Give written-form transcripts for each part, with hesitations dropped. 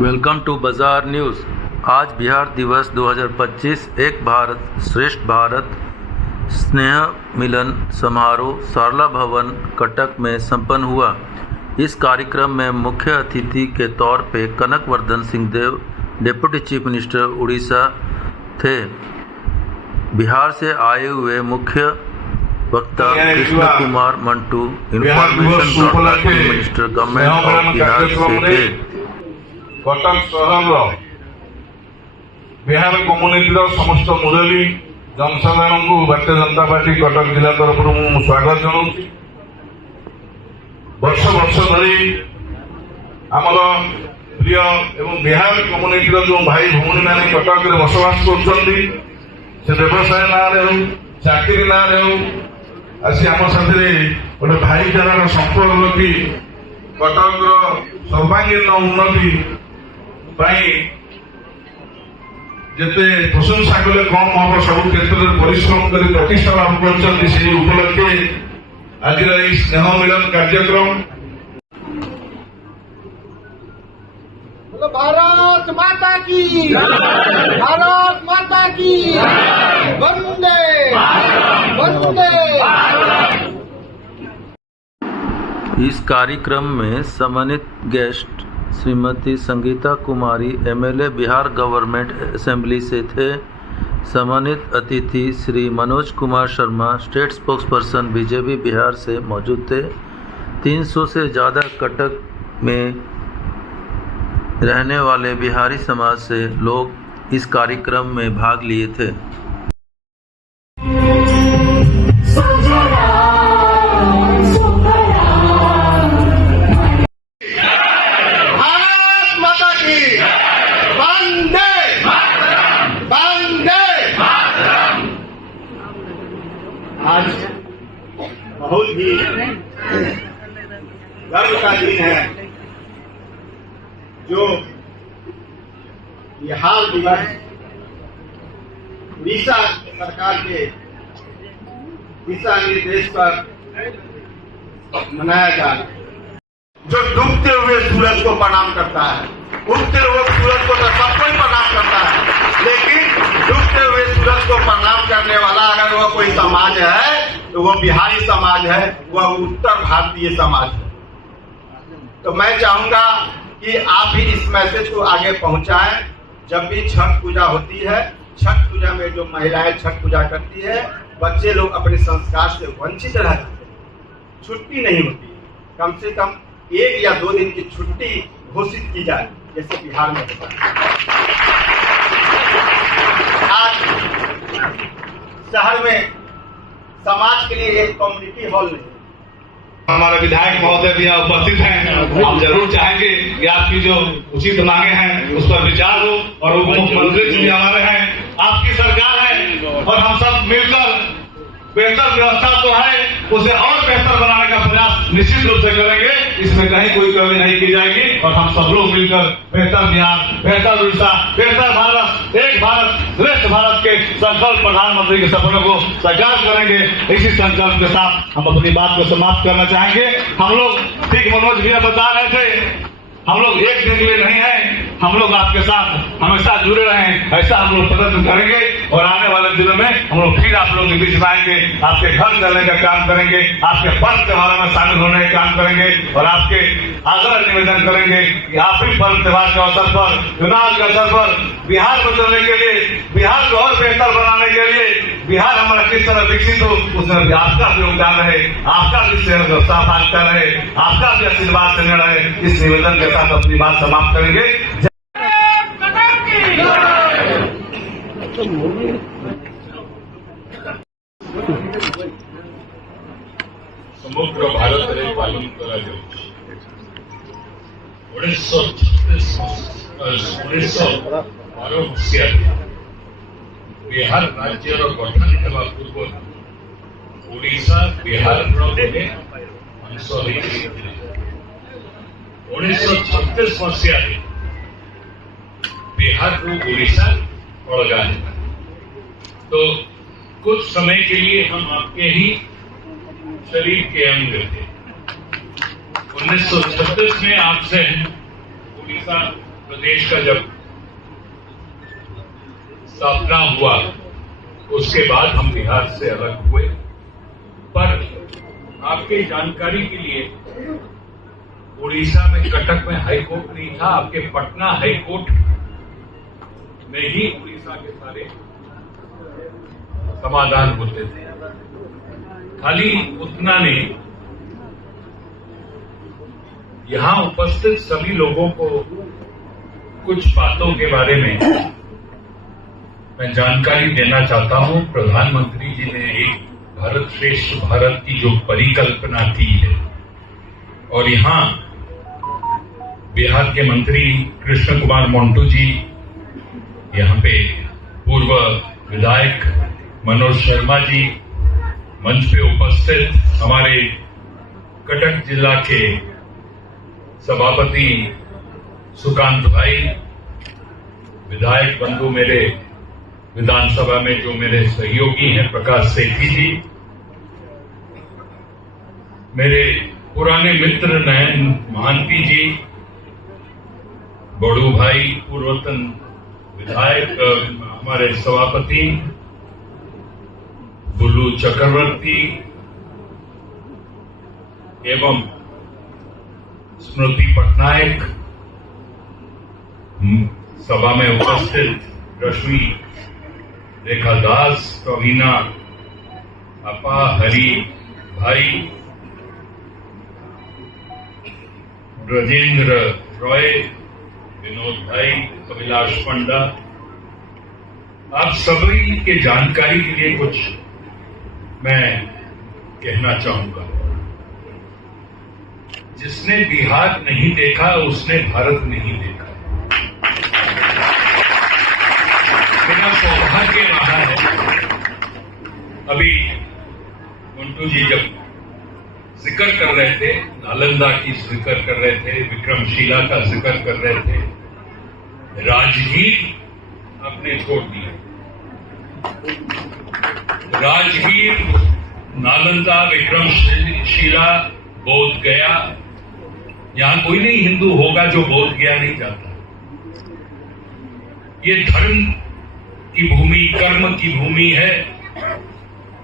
Welcome to बाजार news. आज बिहार दिवस 2025 एक भारत श्रेष्ठ भारत स्नेह मिलन समारोह सारला भवन कटक में संपन्न हुआ। इस कार्यक्रम में मुख्य अतिथि के तौर पे Kanak Vardhan Singhdeo deputy chief minister Orissa थे। बिहार से आए हुए मुख्य वक्ता Krishna Kumar Mantu information broadcasting minister government of Bihar से थे। कटक सहर बिहार कम्युनिटी समस्त मुरली जनसाधारण को भारतीय जनता पार्टी कटक जिला तरफ स्वागत जनाऊँ। वर्ष वर्ष धरी आमर प्रिय एवं बिहार कम्युनिटी जो भाई भौणी मैंने कटक में बसवास कर व्यवसाय ना हो चाकरी ना हो आसी आम साथी गोटे भाईचारार संपर्क रखी कटक सर्वांगीन उन्नति जिते प्रशंसा कले कम हम सब क्षेत्र में परिश्रम कर प्रतिष्ठा लाभ कर उपलक्षे आज स्नेह मिलन कार्यक्रम भारत माता की भारत माता की वंदे वंदे। इस कार्यक्रम में सम्मानित गेस्ट श्रीमती संगीता कुमारी एमएलए बिहार गवर्नमेंट असेंबली से थे। सम्मानित अतिथि Shri Manoj Kumar Sharma state spokesperson BJP Bihar से मौजूद थे। 300 से ज़्यादा कटक में रहने वाले बिहारी समाज से लोग इस कार्यक्रम में भाग लिए थे। आज बहुत ही गर्व का दिन है जो बिहार दिवस उड़ीसा सरकार के दिशा निर्देश पर मनाया जा रहा है। जो डूबते हुए सूरज को प्रणाम करता है, उगते हुए सूरज को तो सब कोई प्रणाम करता है, लेकिन डूबते हुए सूरज को प्रणाम करने वाला अगर वह कोई समाज है तो वह बिहारी समाज है, वह उत्तर भारतीय समाज है। तो मैं चाहूंगा कि आप भी इस मैसेज को आगे पहुंचाएं। जब भी छठ पूजा होती है, छठ पूजा में जो महिलाएं छठ पूजा करती है, बच्चे लोग अपने संस्कार से वंचित रह जाते हैं, छुट्टी नहीं होती। कम से कम 1 या 2 दिन की छुट्टी घोषित की जाए, जैसे बिहार में होता है। आज शहर में समाज के लिए एक कम्युनिटी हॉल नहीं। हमारे विधायक महोदय भी यहाँ उपस्थित हैं। हम जरूर चाहेंगे कि आपकी जो उचित मांगे हैं उस पर विचार हो और उप मुख्यमंत्री जी हमारे हैं, आपकी सरकार है और हम सब मिलकर बेहतर व्यवस्था तो है, उसे और बेहतर बनाने का प्रयास निश्चित रूप से करेंगे। इसमें कहीं कोई कमी नहीं की जाएगी और हम सब लोग मिलकर बेहतर बिहार, बेहतर उड़ीसा, बेहतर भारत, एक भारत श्रेष्ठ भारत के संकल्प प्रधानमंत्री के सपनों को साकार करेंगे। इसी संकल्प के साथ हम अपनी बात को समाप्त करना चाहेंगे। हम लोग ठीक मनोज भैया बता रहे थे, हम लोग एक दिन के लिए नहीं है, हम लोग आपके साथ हमेशा जुड़े रहें, ऐसा हम लोग प्रयत्न करेंगे और आने वाले दिनों में हम लोग फिर आप लोगों के बीच आएंगे, आपके घर चलने का काम करेंगे, आपके पर्व त्योहारों में शामिल होने का काम करेंगे और आपके आग्रह निवेदन करेंगे कि आप भी पर्व त्योहार के अवसर पर, चुनाव के अवसर पर बिहार को चलने के लिए, बिहार को और बेहतर बनाने के लिए, बिहार हमारा किस तरह विकसित हो उसमें भी आपका भी योगदान रहे, आपका भी सहभागिता रहे, आपका भी आशीर्वाद देने रहे। इस निवेदन के साथ अपनी बात समाप्त करेंगे। समग्र भारत रे पालन करा जाउछि। 1912 मसीहा बिहार राज्य गठन हेबा पूर्व ओडिशा बिहार गोटे अंश होइछि। 1936 मसीहा बिहार को ओडिशा अलग है। तो कुछ समय के लिए हम आपके ही शरीर के अंग थे। 1936 में आपसे उड़ीसा प्रदेश का जब स्थापना हुआ उसके बाद हम बिहार से अलग हुए। पर आपके जानकारी के लिए उड़ीसा में कटक में हाई कोर्ट नहीं था, आपके पटना हाई कोर्ट में ही उड़ीसा के सारे समाधान होते थे। खाली उतना नहीं, यहां उपस्थित सभी लोगों को कुछ बातों के बारे में मैं जानकारी देना चाहता हूं। प्रधानमंत्री जी ने एक भारत श्रेष्ठ भारत की जो परिकल्पना की है, और यहां बिहार के मंत्री कृष्ण कुमार मोन्टू जी, यहां पे पूर्व विधायक मनोज शर्मा जी, मंच पे उपस्थित हमारे कटक जिला के सभापति सुकांत भाई, विधायक बंधु मेरे विधानसभा में जो मेरे सहयोगी हैं प्रकाश सेठी जी, मेरे पुराने मित्र नयन महांती जी, बड़ू भाई पूर्वतन विधायक हमारे सभापति बुल्लू चक्रवर्ती एवं स्मृति पटनायक, सभा में उपस्थित रश्मि रेखा दास, कवीना अपा, हरि भाई, ब्रजेंद्र रॉय, विनोद भाई, अभिलाष पंडा, आप सभी के जानकारी के लिए कुछ मैं कहना चाहूंगा। जिसने बिहार नहीं देखा उसने भारत नहीं देखा। मेरा सौभाग्य रहा है, अभी मुंटू जी जब जिक्र कर रहे थे, नालंदा की जिक्र कर रहे थे, विक्रमशिला का जिक्र कर रहे थे, राजगीर आपने छोड़ दिया। राजगीर, नालंदा, विक्रमशिला, बोध गया, यहां कोई नहीं हिंदू होगा जो बोध गया नहीं जाता। ये धर्म की भूमि, कर्म की भूमि है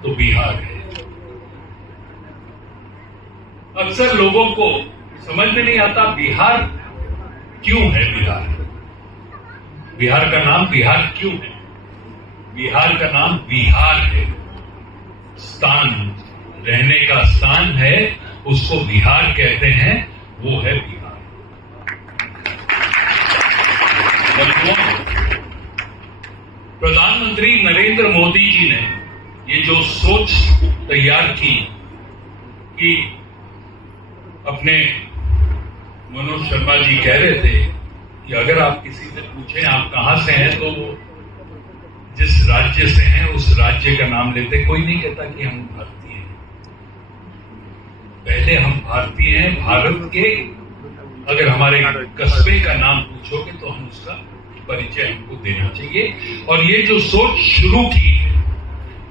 तो बिहार है। अक्सर लोगों को समझ में नहीं आता बिहार क्यों है। बिहार का नाम बिहार क्यों है? बिहार का नाम बिहार है, स्थान, रहने का स्थान है, उसको बिहार कहते हैं, वो है बिहार। प्रधानमंत्री नरेंद्र मोदी जी ने ये जो सोच तैयार की कि अपने मनोज शर्मा जी कह रहे थे कि अगर आप किसी से पूछें आप कहां से हैं, तो वो जिस राज्य से हैं उस राज्य का नाम लेते। कोई नहीं कहता कि हम भारतीय हैं, पहले हम भारतीय हैं। भारत के अगर हमारे कस्बे का नाम पूछोगे तो हम उसका परिचय हमको देना चाहिए। और ये जो सोच शुरू की है,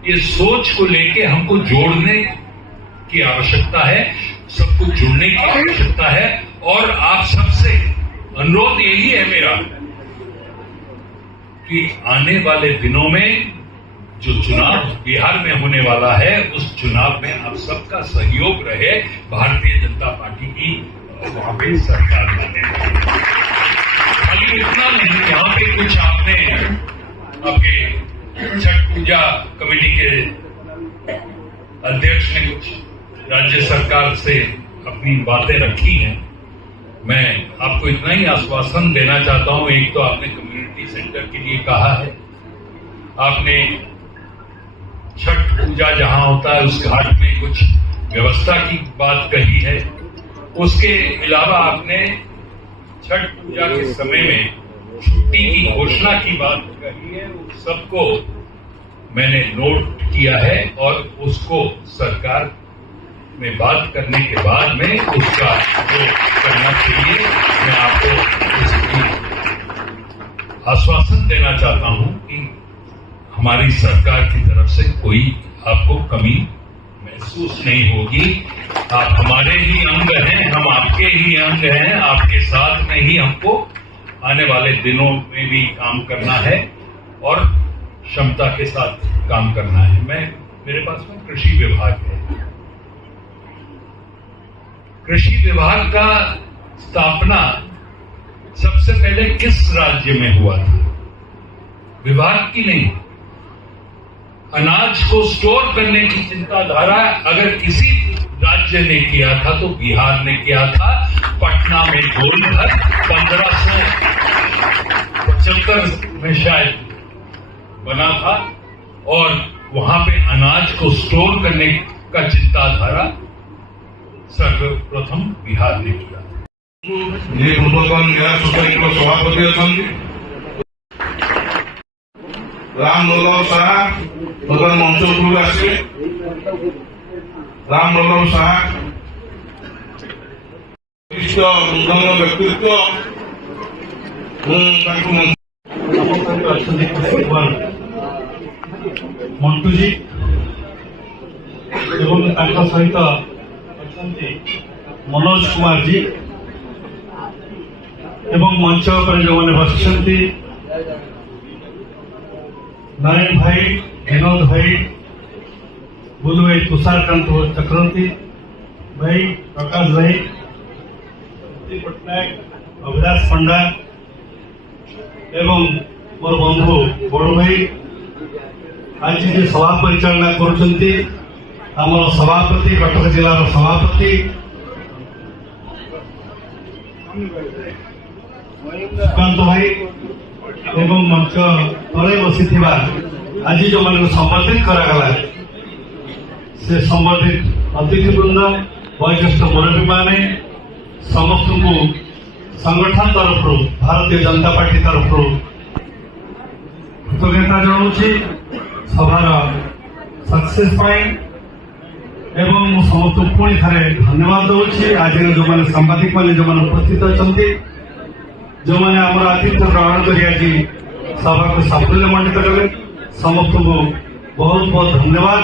ये सोच को लेके हमको जोड़ने की आवश्यकता है, सबको जुड़ने की आवश्यकता है। और आप सबसे अनुरोध यही है मेरा कि आने वाले दिनों में जो चुनाव बिहार में होने वाला है, उस चुनाव में आप सबका सहयोग रहे, भारतीय जनता पार्टी की वहां पे सरकार बने। खाली इतना नहीं, यहाँ पे कुछ आपने आपके छठ पूजा कमेटी के अध्यक्ष ने कुछ राज्य सरकार से अपनी बातें रखी हैं। मैं आपको इतना ही आश्वासन देना चाहता हूं। एक तो आपने कम्युनिटी सेंटर के लिए कहा है, आपने छठ पूजा जहां होता है उस घाट में कुछ व्यवस्था की बात कही है। उसके अलावा आपने छठ पूजा के समय में छुट्टी की घोषणा की बात कही है। उस सबको मैंने नोट किया है और उसको सरकार में बात करने के बाद में उसका जो करना चाहिए, मैं आपको इसकी आश्वासन देना चाहता हूं कि हमारी सरकार की तरफ से कोई आपको कमी महसूस नहीं होगी। आप हमारे ही अंग हैं, हम आपके ही अंग हैं, आपके साथ में ही हमको आने वाले दिनों में भी काम करना है और क्षमता के साथ काम करना है। मेरे पास में कृषि विभाग है। कृषि विभाग का स्थापना सबसे पहले किस राज्य में हुआ था? विभाग की नहीं, अनाज को स्टोर करने की चिंताधारा अगर किसी राज्य ने किया था तो बिहार ने किया था। पटना में गोलघर 1575 में शायद बना था और वहां पे अनाज को स्टोर करने का चिंताधारा सर्वप्रथम बिहार ने किया। ये पूर्वतन न्याय सोसाइटी को सभापति अछंती राम वल्लभ शाह बर्तमान मंच उपरू आसवे। राम वल्लभ शाह विशिष्ट नूतन व्यक्तित्व मंटूजी एवं तांका सहित अछंती मनोज कुमार जी एवं मंच पर जो मैंने बसुंट नारायण भाई, विनोद भाई, बुलू भाई, तुषारकांत चक्रवर्ती भाई, प्रकाश भाई, पट्टनायक, अभिलाष पंडा एवं मोर बंधु बड़ भाई आज जे सभा परिचालना करुछंती आमर सभापति कटक जिलार सभापति सुकांत भाई एवं मंच तले बसी आज जो मान संबर्धित करागला से संबर्धित अतिथिवृंद वयोज्येष्ठ मुरब्बी माने समस्त को संगठन तरफ भारतीय जनता पार्टी तरफ कृतज्ञता जनाऊँगी सभार सक्सेस एवं समस्त पुणी थे धन्यवाद दूसरी। आज जो मैंने सांबादिक मैंने जो मैंने उपस्थित अच्छा जो मैंने आम आतिथ्य ग्रहण कर सभा को साफल्य मंडित कले समस्त को बहुत बहुत धन्यवाद।